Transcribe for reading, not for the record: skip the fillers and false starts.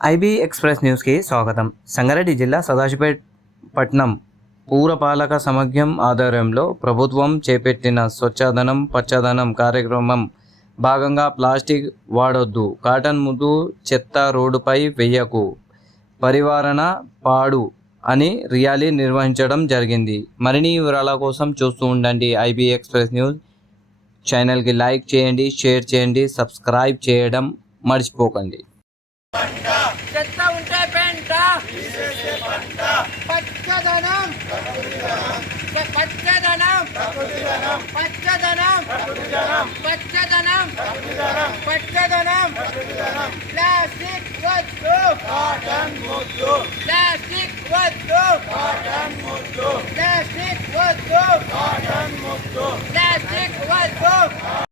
IB express న్యూస్కి స్వాగతం. సంగారెడ్డి జిల్లా సదాశివపేట పట్టణం పూరపాలక సమాఖ్యం ఆధ్వర్యంలో ప్రభుత్వం చేపట్టిన స్వచ్ఛదనం పచ్చదనం కార్యక్రమం భాగంగా ప్లాస్టిక్ వాడొద్దు, కాటన్ ముద్దు చెత్త రోడ్డుపై వెయ్యకు, పరివారణ పాడు అని ర్యాలీ నిర్వహించడం జరిగింది. మరిన్ని వివరాల కోసం చూస్తూ ఉండండి ఐబీ ఎక్స్ప్రెస్ న్యూస్. ఛానల్కి లైక్ చేయండి, షేర్ చేయండి, సబ్స్క్రైబ్ చేయడం మర్చిపోకండి. చెత్త ఉంటే పెంట పచ్చదనం పచ్చదనం పచ్చదనం పచ్చదనం పచ్చదనం ప్లాస్టిక్ వద్దు ప్లాస్టిక్ వద్దు ప్లాస్టిక్ వద్దు